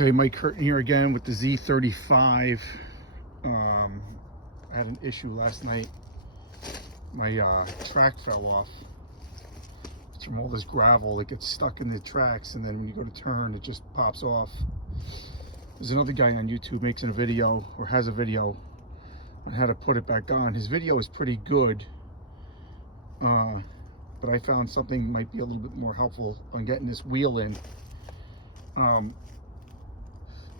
Okay, Mike Curtin here again with the Z35. I had an issue last night. My track fell off. It's from all this gravel that gets stuck in the tracks, and then when you go to turn, it just pops off. There's another guy on YouTube making a video, or has a video, on how to put it back on. His video is pretty good, but I found something might be a little bit more helpful on getting this wheel in.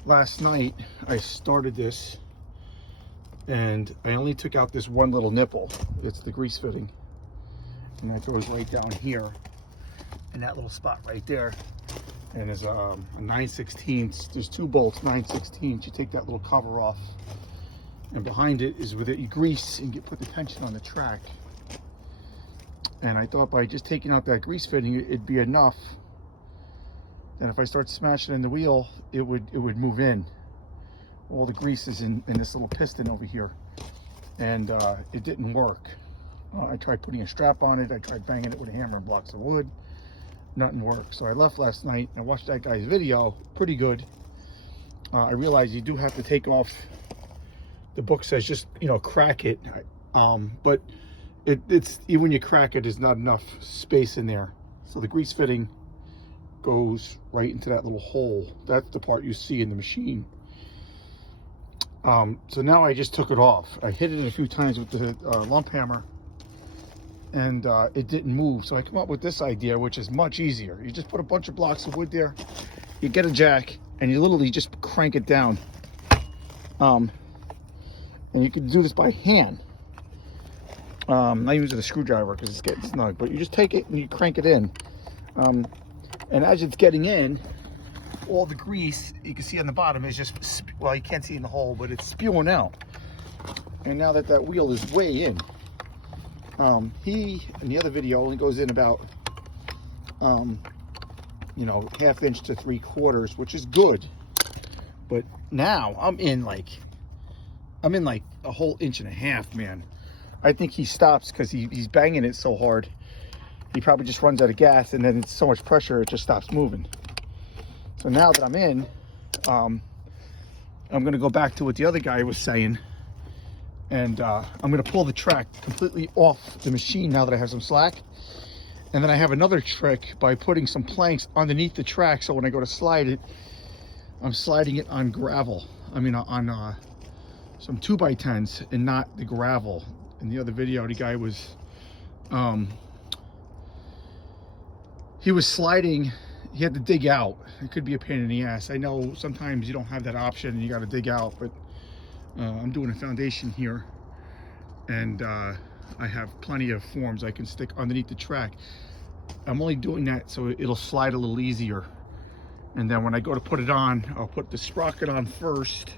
Last night I started this and I only took out this one little nipple. It's the grease fitting, and that goes right down here in that little spot right there. And there's a 9/16. There's two bolts, 9/16. You take that little cover off, and behind it is with it you grease and put the tension on the track. And I thought by just taking out that grease fitting, it'd be enough. And if I start smashing in the wheel, it would move in. All the grease is in this little piston over here, and it didn't work. I tried putting a strap on it. I tried banging it with a hammer and blocks of wood. Nothing worked. So I left last night and I watched that guy's video. Pretty good. I realized you do have to take off. The book says just crack it, but it's even when you crack it, there's not enough space in there. So the grease fitting goes right into that little hole. That's the part you see in the machine. So now I just took it off. I hit it a few times with the lump hammer, and it didn't move. So I come up with this idea, which is much easier. You just put a bunch of blocks of wood there, you get a jack, and you literally just crank it down. And you can do this by hand. Not using a screwdriver because it's getting snug, but you just take it and you crank it in. And as it's getting in, all the grease you can see on the bottom is just, well, you can't see in the hole, but it's spewing out. And now that that wheel is way in, he, in the other video, only goes in about, ½ inch to 3/4, which is good. But now I'm in like a whole 1.5 inches, man. I think he stops because he's banging it so hard. He probably just runs out of gas, and then it's so much pressure, it just stops moving. So now that I'm in, I'm going to go back to what the other guy was saying, and I'm going to pull the track completely off the machine now that I have some slack. And then I have another trick by putting some planks underneath the track, so when I go to slide it, I'm sliding it on gravel. I mean on some 2x10s and not the gravel. In the other video, the guy was he was sliding. He had to dig out. It could be a pain in the ass. I know sometimes you don't have that option and you got to dig out, but I'm doing a foundation here, and I have plenty of forms I can stick underneath the track. I'm only doing that so it'll slide a little easier. And then when I go to put it on, I'll put the sprocket on first,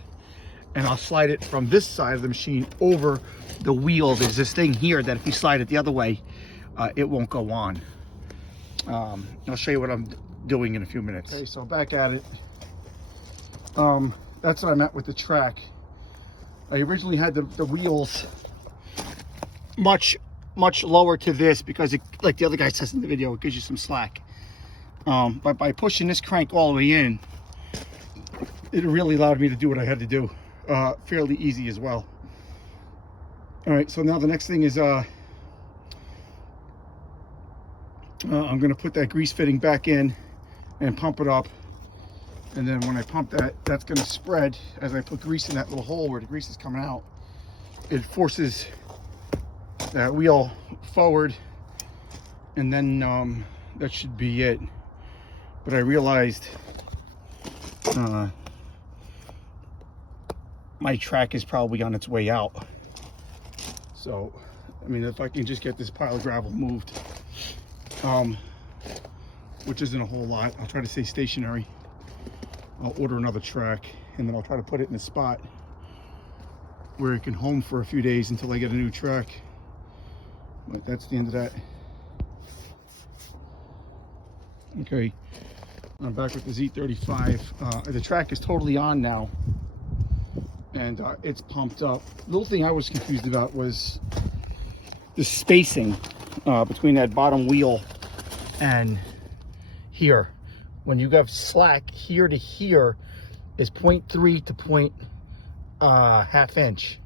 and I'll slide it from this side of the machine over the wheel. There's this thing here that if you slide it the other way, it won't go on. I'll show you what I'm doing in a few minutes. Okay, so back at it. That's what I meant with the track. I originally had the wheels much lower to this because, like the other guy says in the video, it gives you some slack. But by pushing this crank all the way in, it really allowed me to do what I had to do. Fairly easy as well. All right, so now the next thing is I'm going to put that grease fitting back in and pump it up. And then when I pump that, that's going to spread as I put grease in that little hole where the grease is coming out. It forces that wheel forward, and then that should be it. But I realized my track is probably on its way out. So, I mean, if I can just get this pile of gravel moved, which isn't a whole lot, I'll try to stay stationary. I'll order another track, and then I'll try to put it in a spot where it can home for a few days until I get a new track. But that's the end of that. Okay, I'm back with the Z35. The track is totally on now, and it's pumped up. The little thing I was confused about was the spacing between that bottom wheel and here. When you have slack here to here, is 0.3 to half inch,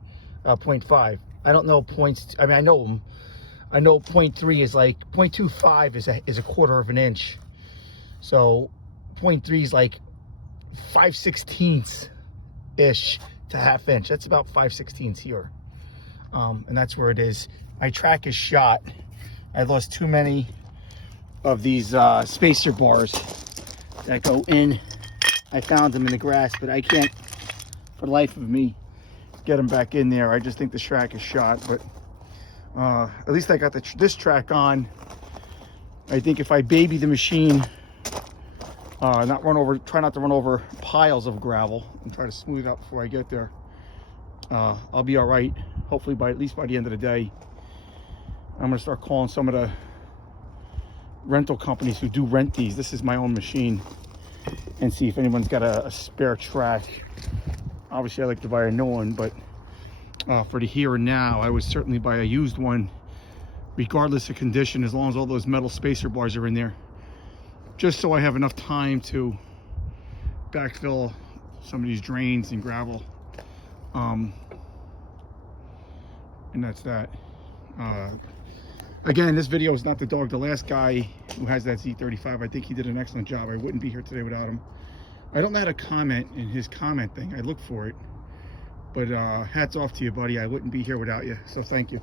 0.5. I don't know points. I mean, I know them. I know 0.3 is like 0.25 is a quarter of an inch. So 0.3 is like 5/16 ish to half inch. That's about 5/16 here, and that's where it is. My track is shot. I lost too many of these spacer bars that go in. I found them in the grass, but I can't for the life of me get them back in there. I just think the track is shot, but at least I got this track on. I think if I baby the machine, try not to run over piles of gravel and try to smooth it out before I get there, I'll be all right. Hopefully at least by the end of the day. I'm gonna start calling some of the rental companies who do rent these. This is my own machine, and see if anyone's got a spare track. Obviously I like to buy a new one, but for the here and now, I would certainly buy a used one, regardless of condition, as long as all those metal spacer bars are in there, just so I have enough time to backfill some of these drains and gravel. And that's that. Again, this video is not the dog. The last guy who has that Z35, I think he did an excellent job. I wouldn't be here today without him. I don't know how to comment in his comment thing. I look for it. But hats off to you, buddy. I wouldn't be here without you. So thank you.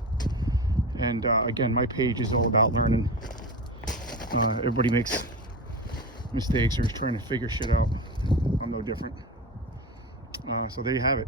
And again, my page is all about learning. Everybody makes mistakes or is trying to figure shit out. I'm no different. So there you have it.